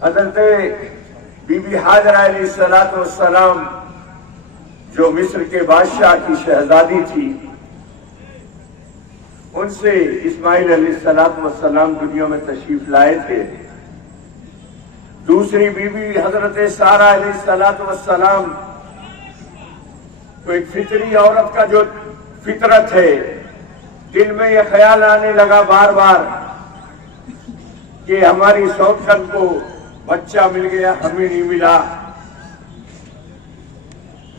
हजरत बीबी हाजरा अलैहिस्सलाम जो मिस्र के बादशाह की शहजादी थी, उनसे इस्माइल अलैहिस्सलाम दुनिया में तशरीफ लाए थे। दूसरी बीबी हजरत सारा अलैहिस्सलाम तो एक फितरी औरत का जो फितरत है, दिल में यह ख्याल आने लगा बार बार कि हमारी सौतन को बच्चा मिल गया, हमें नहीं मिला।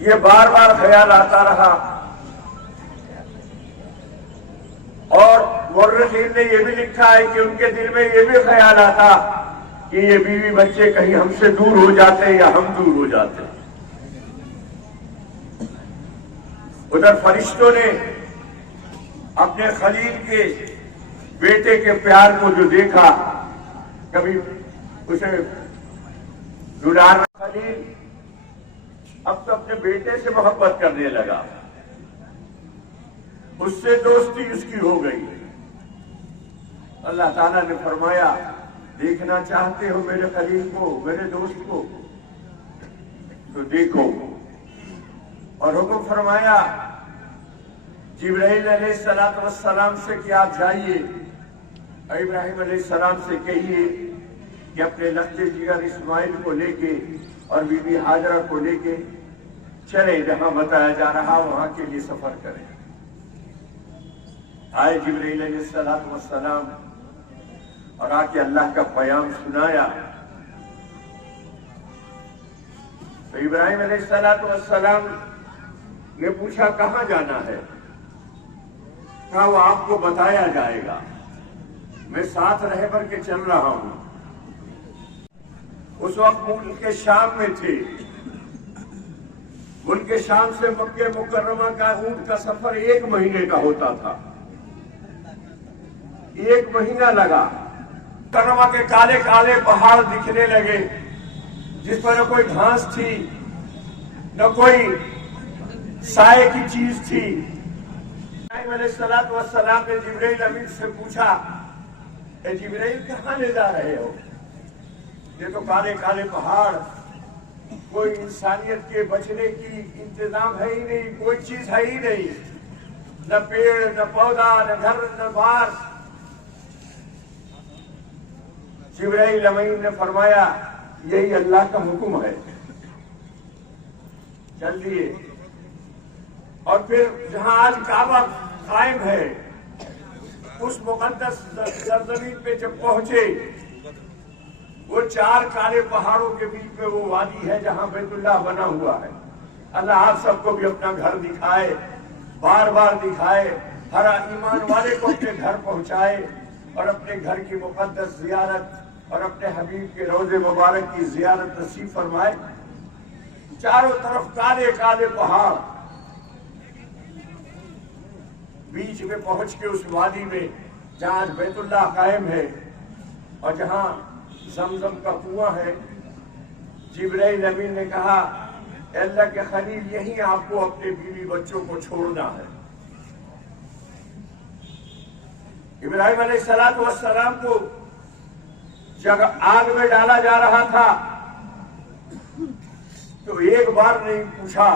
ये बार बार ख्याल आता रहा और मुर्रिखीन ने यह भी लिखा है कि उनके दिल में यह भी ख्याल आता कि ये बीवी बच्चे कहीं हमसे दूर हो जाते हैं या हम दूर हो जाते हैं। उधर फरिश्तों ने अपने खलील के बेटे के प्यार को जो देखा, कभी उसे दुलार खलील अब तो अपने बेटे से मोहब्बत करने लगा, उससे दोस्ती उसकी हो गई। अल्लाह ताला ने फरमाया, देखना चाहते हो मेरे खलील को, मेरे दोस्त को, तो देखो। और हुक्म फरमाया जिब्राइल अलैहिस्सलाम से कि आप जाइए इब्राहिम अलैहिस्सलाम से कहिए कि अपने लखते जिगर इस्माइल को लेके और बीबी हाजरा को लेके चले, जहां बताया जा रहा वहां के लिए सफर करें। आए जिब्राइल अलैहिस्सलाम और आके अल्लाह का पैगाम सुनाया। तो इब्राहिम अलैहिस्सलाम ने पूछा कहां जाना है? कहा वो आपको बताया जाएगा, मैं साथ रह कर के चल रहा हूं। उस वक्त मुल्क के शाम में थे। मुल्क के शाम से मक्के मुकर्रमा का ऊंट का सफर 1 महीने का होता था। 1 महीना लगा। मुकर्रमा के काले काले पहाड़ दिखने लगे, जिस पर न कोई घास थी न कोई साए की चीज थी। इब्राहिम अलैहिस्सलाम ने जिब्राइल अमीन से पूछा, ए जिब्राइल कहां ले जा रहे हो? ये तो काले काले पहाड़, कोई इंसानियत के बचने की इंतजाम है ही नहीं, कोई चीज है ही नहीं, न पेड़ न पौधा न घर न बार। जिब्राइल अमीन ने फरमाया, यही अल्लाह का हुक्म है, चल दिए। और फिर जहां आज काबा कायम है, उस मुकद्दस सरजमीन पे जब पहुंचे, वो 4 काले पहाड़ों के बीच में वो वादी है जहां बैतुल्लाह बना हुआ है। अल्लाह आप सबको भी अपना घर दिखाए, बार बार दिखाए, हर ईमान वाले को अपने घर पहुंचाए और अपने घर की मुकद्दस जियारत और अपने हबीब के रोजे मुबारक की जियारत नसीब फरमाए। चारों तरफ काले काले पहाड़, बीच में पहुंच के उस वादी में जहां आज बैतुल्लाह कायम है और जहां जमजम का कुआं है, जिब्राइल अमीन ने कहा, अल्लाह के खलील यहीं आपको अपने बीवी बच्चों को छोड़ना है। इब्राहिम अलैहिस्सलाम को जब आग में डाला जा रहा था तो एक बार नहीं पूछा,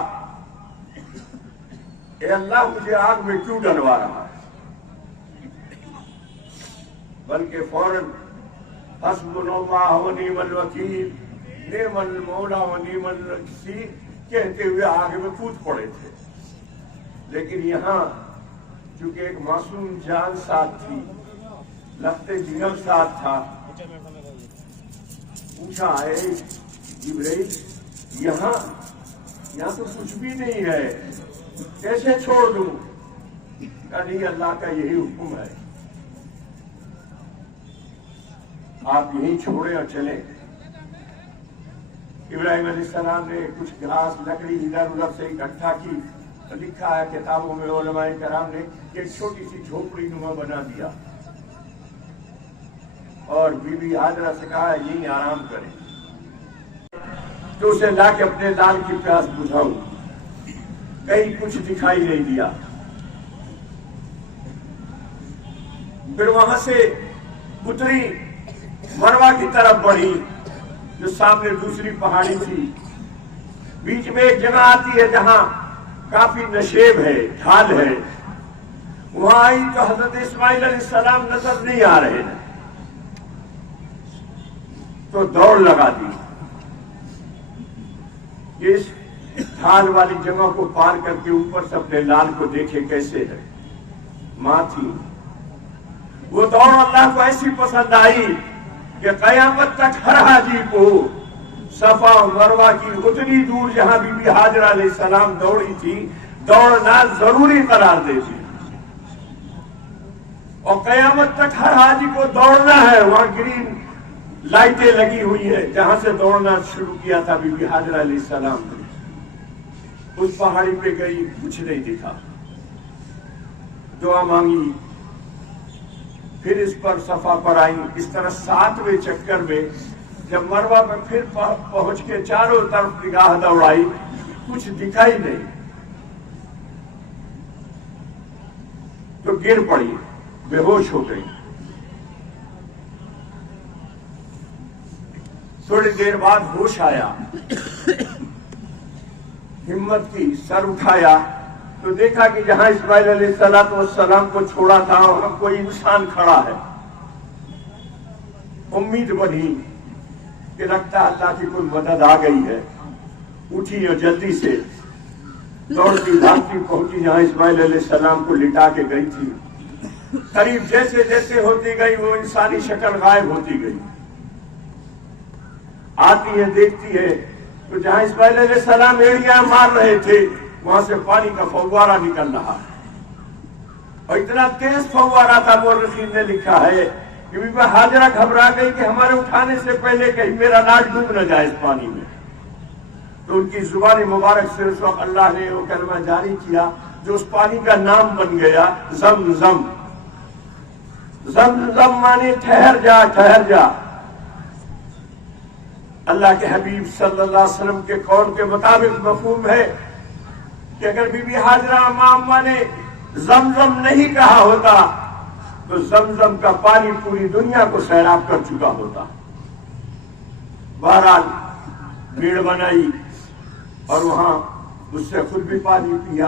ए अल्लाह मुझे आग में क्यों डलवा रहा है, बल्कि फौरन हस्बुनल्लाह व निअमल वकील, निअमल मौला व निअमल नसीर कहते हुए आग में कूद पड़े थे। लेकिन यहाँ चूंकि एक मासूम जान साथ थी, लखते जिगर साथ था, पूछा, है जिब्राइल यहाँ तो कुछ भी नहीं है, कैसे छोड़ दूं? कहा नहीं, अल्लाह का यही हुक्म है, आप यही छोड़े और चले। इब्राहिम अलैहिस्सलाम ने कुछ घास लकड़ी इधर उधर से इकट्ठा की, तो लिखा है किताबों में उलमाए कराम ने एक छोटी सी झोपड़ी नुमा बना दिया और बीबी हाजरा से कहा यही आराम करें। तो उसे लाके अपने लाल की प्यास बुझाऊं, कहीं कुछ दिखाई नहीं दिया। फिर वहां से उतरी, मरवा की तरफ बढ़ी, जो सामने दूसरी पहाड़ी थी, बीच में एक जगह आती है जहां काफी नशेब है, ढाल है। वहां आई तो हजरत इस्माइल अलैहिस्सलाम नजर नहीं आ रहे हैं, तो दौड़ लगा दी। इस ढाल वाली जगह को पार करके ऊपर से अपने लाल को देखे कैसे है। मां थी। वो दौड़ अल्लाह को ऐसी पसंद आई कि कयामत तक हर हाजी को सफा और मरवा की उतनी दूर जहां बीबी हाजरा अलैहिस्सलाम दौड़ी थी, दौड़ना जरूरी करार देती। और कयामत तक हर हाजी को दौड़ना है। वहां ग्रीन लाइटें लगी हुई है जहां से दौड़ना शुरू किया था बीबी हाजरा अलैहिस्सलाम ने। उस पहाड़ी पे गई, कुछ नहीं दिखा, दुआ मांगी, फिर इस पर सफा पर आई। इस तरह 7वें चक्कर में जब मरवा पर फिर पहुंच के चारों तरफ निगाह दौड़ाई, कुछ दिखाई नहीं, तो गिर पड़ी, बेहोश हो गई। थोड़ी देर बाद होश आया, हिम्मत की, सर उठाया तो देखा कि जहां इस्माइल अलैहिस्सलाम को छोड़ा था वहां कोई इंसान खड़ा है। उम्मीद बनी कि लगता अल्लाह की कोई मदद आ गई है। उठी और जल्दी से दौड़ती भागती पहुंची जहां इस्माइल अलैहिस्सलाम को लिटा के गई थी। करीब जैसे जैसे होती गई वो इंसानी शक्ल गायब होती गई। आती है, देखती है तो जहां इस्माइल अलैहिस्सलाम एड़ियां मार रहे थे वहां से पानी का फव्वारा निकल रहा है। और इतना तेज फव्वारा था, मुर्रिखीन ने लिखा है कि बीबी हाजरा घबरा गई कि हमारे उठाने से पहले कहीं मेरा लाश डूब न जाए इस पानी में। तो उनकी जुबान मुबारक से उस वक्त अल्लाह ने वो कलमा जारी किया जो उस पानी का नाम बन गया, ज़म-ज़म। ज़म-ज़म माने ठहर जा, ठहर जा। अल्लाह के हबीब सल्लल्लाहु अलैहि वसल्लम के कौल के मुताबिक मफहूम है कि अगर बीबी हाजरा अम्मा ने ज़म-ज़म नहीं कहा होता तो ज़म-ज़म का पानी पूरी दुनिया को सैराब कर चुका होता। बहरहाल भीड़ बनाई और वहां उससे खुद भी पानी पिया,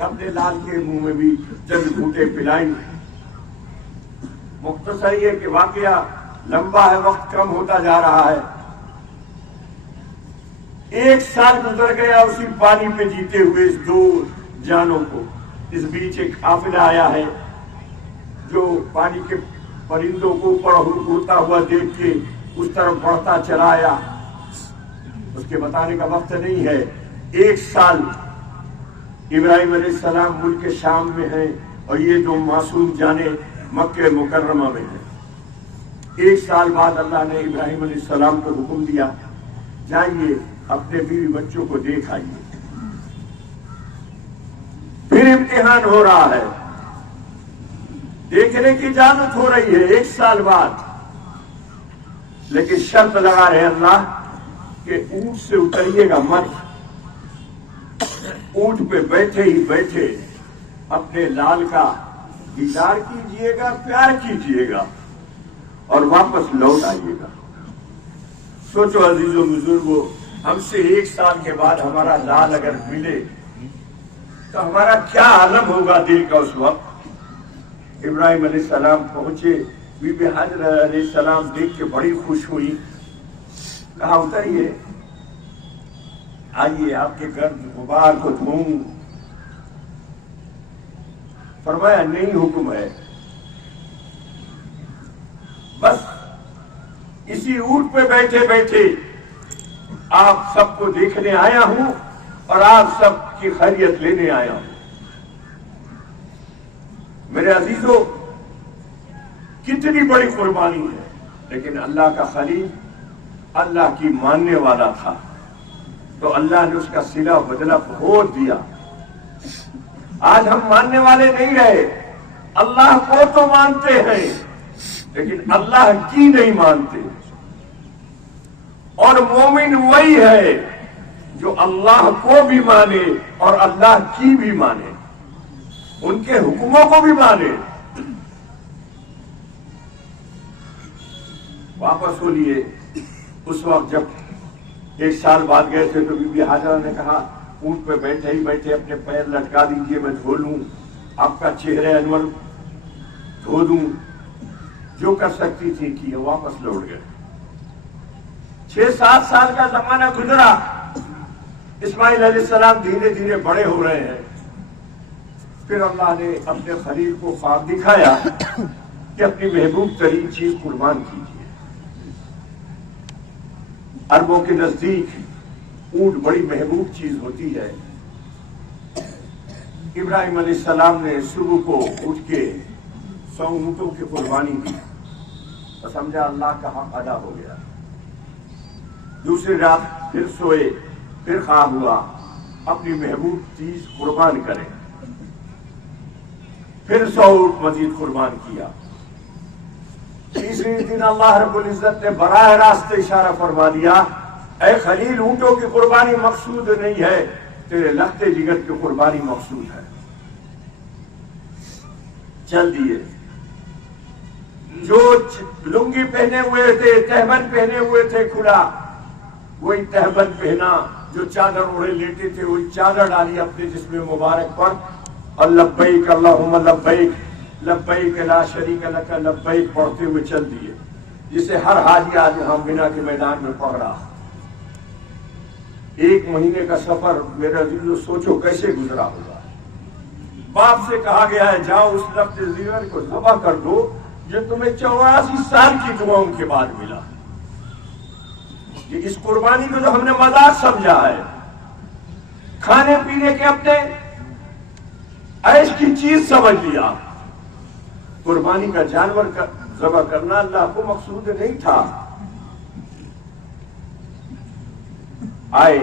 अपने लाल के मुंह में भी चंद घूंटे पिलाई। मुख्तसर ये कि वाकया लंबा है, वक्त कम होता जा रहा है। 1 साल गुजर गया उसी पानी पे जीते हुए इस 2 जानों को। इस बीच एक काफिला आया है जो पानी के परिंदों को ऊपर उड़ता हुआ देख के उस तरफ बढ़ता चला आया। उसके बताने का वक्त नहीं है। 1 साल इब्राहिम अलैहिस्सलाम मुल्क शाम में है और ये 2 मासूम जाने मक्के मुकर्रमा में है। 1 साल बाद अल्लाह ने इब्राहिम अलैहिस्सलाम को हुक्म दिया, जाइए अपने बीवी बच्चों को देख आइए। फिर इम्तिहान हो रहा है, देखने की इजाजत हो रही है 1 साल बाद, लेकिन शर्त लगा रहे अल्लाह कि ऊंट से उतरिएगा मत। ऊंट पे बैठे ही बैठे अपने लाल का दीदार कीजिएगा, प्यार कीजिएगा और वापस लौट आइएगा। सोचो अजीजों बुजुर्गों, हमसे 1 साल के बाद हमारा लाल अगर मिले तो हमारा क्या आलम होगा दिल का उस वक्त। इब्राहिम अलैहिस्सलाम पहुंचे, बीबी हाजरा अलैहिस्सलाम देख के बड़ी खुश हुई। कहा उतरिए, आइए आपके गर्द गुबार को धोऊं। फरमाया नहीं, हुक्म है, बस इसी ऊंट पे बैठे बैठे आप सबको देखने आया हूं और आप सबकी खैरियत लेने आया हूं। मेरे अजीजों, कितनी बड़ी कुर्बानी है, लेकिन अल्लाह का खलील अल्लाह की मानने वाला था तो अल्लाह ने उसका सिला बदला बहुत दिया। आज हम मानने वाले नहीं रहे, अल्लाह को तो मानते हैं लेकिन अल्लाह की नहीं मानते। और मोमिन वही है जो अल्लाह को भी माने और अल्लाह की भी माने, उनके हुक्मों को भी माने। वापस हो लिए उस वक्त जब 1 साल बाद गए थे तो बीबी हाजरा ने कहा, ऊंट पे बैठे ही बैठे अपने पैर लटका दीजिए, मैं धो लूं, आपका चेहरे अनवर धो दूं। जो कर सकती थी कि वापस लौट गए। 6-7 साल का जमाना गुजरा। इस्माइल अलैहिस्सलाम धीरे धीरे बड़े हो रहे हैं। फिर अल्लाह ने अपने खलील को ख्वाब दिखाया कि अपनी महबूब तरीन चीज कुर्बान कीजिए। अरबों के नजदीक ऊंट बड़ी महबूब चीज होती है। इब्राहिम अलैहिस्सलाम ने सुबह को उठ के 100 ऊंटों की कुर्बानी दी तो समझा अल्लाह का हक अदा हो गया। दूसरी रात फिर सोए, फिर ख्वाब हुआ अपनी महबूब चीज कुर्बान करें। फिर 100 ऊंट मजीद कुर्बान किया। तीसरे दिन अल्लाह रब्बुल इज्जत ने बराह रास्त इशारा फरमा दिया, ऐ खलील, ऊंटों की कुर्बानी मकसूद नहीं है, तेरे लखते जिगर की कुर्बानी मकसूद है। चल दिए। जो लुंगी पहने हुए थे, तहबंद पहने हुए थे खुला, वही तहबंद पहना। जो चादर ओढ़े लेटे थे वही चादर डाली अपने जिस्म मुबारक पर और लब्बैक अल्लाहुम्मा लब्बैक लब्बैक ला शरीक लक लब्बैक पढ़ते हुए चल दिए, जिसे हर हाजी आज हम मिना के मैदान में पढ़ रहा। 1 महीने का सफर मेरा दिल सोचो कैसे गुजरा होगा। बाप से कहा गया है, जाओ उस लफ्ज़ ज़िगर को ज़बह कर दो जो तुम्हें 84 साल की दुआओं के बाद मिला। इस कुर्बानी को जो हमने मजाक समझा है, खाने पीने के अपने ऐश की चीज समझ लिया, कुर्बानी का जानवर ज़बह करना अल्लाह को मकसूद नहीं था। आए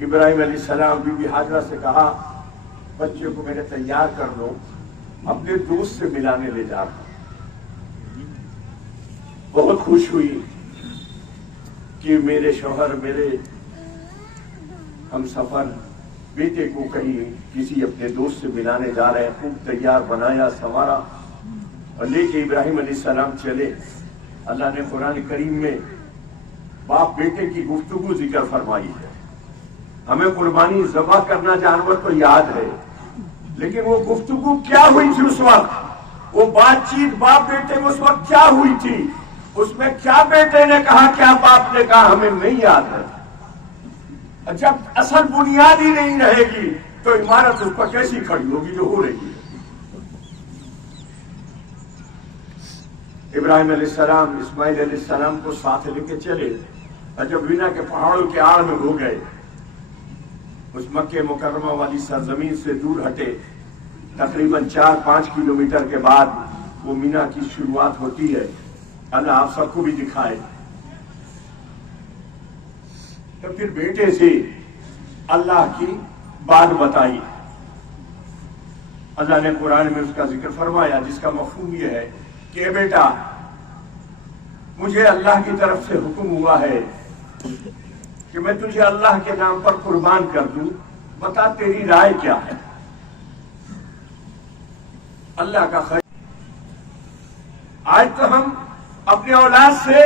इब्राहिम अलैहिस्सलाम बीबी हाजरा से कहा, बच्चे को मेरे तैयार कर दो, अपने दोस्त से मिलाने ले जा रहा। बहुत खुश हुई कि मेरे शौहर, मेरे हम सफर बेटे को कहीं किसी अपने दोस्त से मिलाने जा रहे हैं। खूब तैयार बनाया, संवारा और लेके इब्राहिम अलैहिस्सलाम चले। अल्लाह ने कुरान करीम में बाप बेटे की गुफ्तगू जिक्र फरमाई है। हमें कुर्बानी ज़बह करना जानवर तो याद है, लेकिन वो गुफ्तगू क्या हुई थी उस वक्त, वो बातचीत बाप बेटे में उस वक्त क्या हुई थी, उसमें क्या बेटे ने कहा, क्या बाप ने कहा, हमें नहीं याद है। जब असल बुनियाद ही नहीं रहेगी तो इमारत उस पर कैसी खड़ी होगी जो हो रही है। इब्राहिम अलैहिस्सलाम इस्माइल अलैहिस्सलाम को साथ लेके चले और जब मीना के पहाड़ों के आड़ में हो गए, उस मक्के मुकर्रमा वाली सरजमीन से दूर हटे, तकरीबन 4-5 किलोमीटर के बाद वो मीना की शुरुआत होती है। अल्लाह आप सबको भी दिखाए। तो फिर बेटे से अल्लाह की बात बताई। अल्लाह ने कुरान में उसका जिक्र फरमाया, जिसका मफहूम यह है कि बेटा, मुझे अल्लाह की तरफ से हुक्म हुआ है कि मैं तुझे अल्लाह के नाम पर कुर्बान कर दूं, बता तेरी राय क्या है। अल्लाह का खैर। आज तो हम अपने औलाद से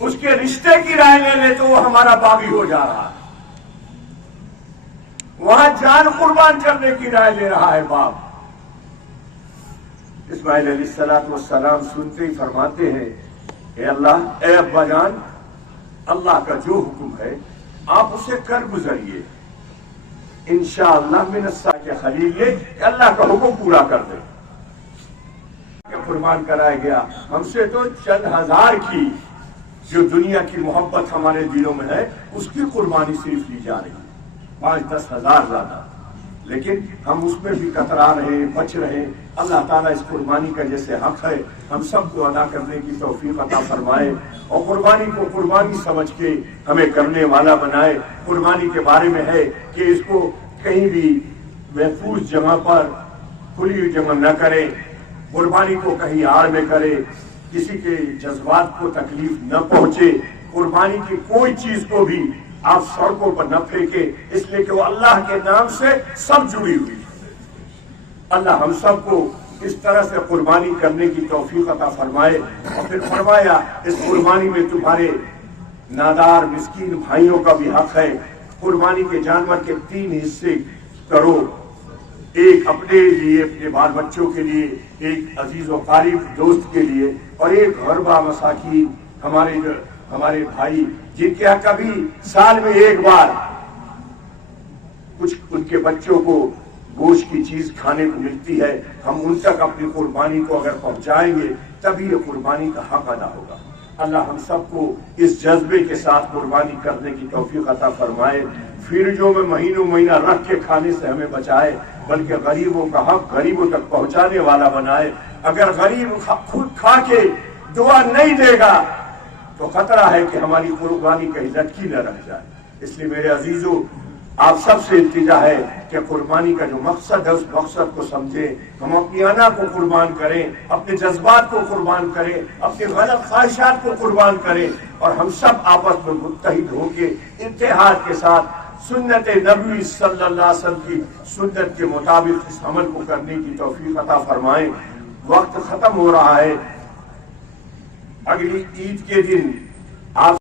उसके रिश्ते की राय ले ले तो वो हमारा बागी हो जा रहा है। वहां जान कुर्बान करने की राय ले रहा है बाप। इस्माइल अलैहिस्सलाम सुनते ही फरमाते हैं, ए अल्लाह, ए अब्बा जान, अल्लाह का जो हुक्म है आप उसे कर गुजरिए। इंशाअल्लाह मिनस्सा के खलील, अल्लाह का हुक्म पूरा कर दे। कुर्बान कराया गया। हमसे तो चंद हजार की जो दुनिया की मोहब्बत हमारे दिलों में है उसकी कुर्बानी सिर्फ ली जा रही है, 5-10 हजार ज्यादा, लेकिन हम उसमें भी कतरा रहे, बच रहे। अल्लाह ताला इस कुर्बानी का जैसे हक है हम सबको अदा करने की तौफीक अता फरमाए और कुर्बानी को कुर्बानी समझ के हमें करने वाला बनाए। कुर्बानी के बारे में है कि इसको कहीं भी महफूज जगह पर खुली जगह न करे, कुर्बानी को कहीं आड़ में करे, किसी के जज्बात को तकलीफ न पहुंचे। कुर्बानी की कोई चीज को भी आप सड़कों पर न फेंके, इसलिए कि वो अल्लाह के नाम से सब जुड़ी हुई है। अल्लाह हम सबको इस तरह से कुर्बानी करने की तौफीक अता फरमाए। और फिर फरमाया इस कुर्बानी में तुम्हारे नादार मिस्कीन भाइयों का भी हक है। कुर्बानी के जानवर के 3 हिस्से करो, एक अपने लिए, अपने बाल बच्चों के लिए, एक अजीज और कारीब दोस्त के लिए, और एक गरबा मसाकीन हमारे भाई जिनके यहाँ कभी साल में एक बार कुछ उनके बच्चों को गोश्त की चीज खाने को मिलती है, हम उन तक अपनी कुर्बानी को अगर पहुंचाएंगे तभी ये कुर्बानी का हक अदा होगा। अल्लाह हम सबको इस जज्बे के साथ कुर्बानी करने की तौफीक अता फरमाए। फ्रिजों में महीनों महीना रख के खाने से हमें बचाए, बल्कि गरीबों का हक गरीबों तक पहुंचाने वाला बनाए। अगर गरीब खुद खा के दुआ नहीं देगा तो खतरा है कि हमारी कुर्बानी कहीं लटकी न रह जाए। इसलिए मेरे अजीजों, आप सबसे इल्तिजा है कि कुर्बानी का जो मकसद है उस मकसद को समझें। हम अपनी अना को कुर्बान करें, अपने जज्बात को कुर्बान करें, अपने गलत ख्वाहिशात को कुर्बान करें, और हम सब आपस में मुत्तहिद होके इत्तेहाद के साथ सुन्नत नबी सल्लल्लाहु अलैहि वसल्लम की सुन्नत के मुताबिक इस अमल को करने की तौफीक अता फरमाएं। वक्त खत्म हो रहा है। अगली ईद के दिन आप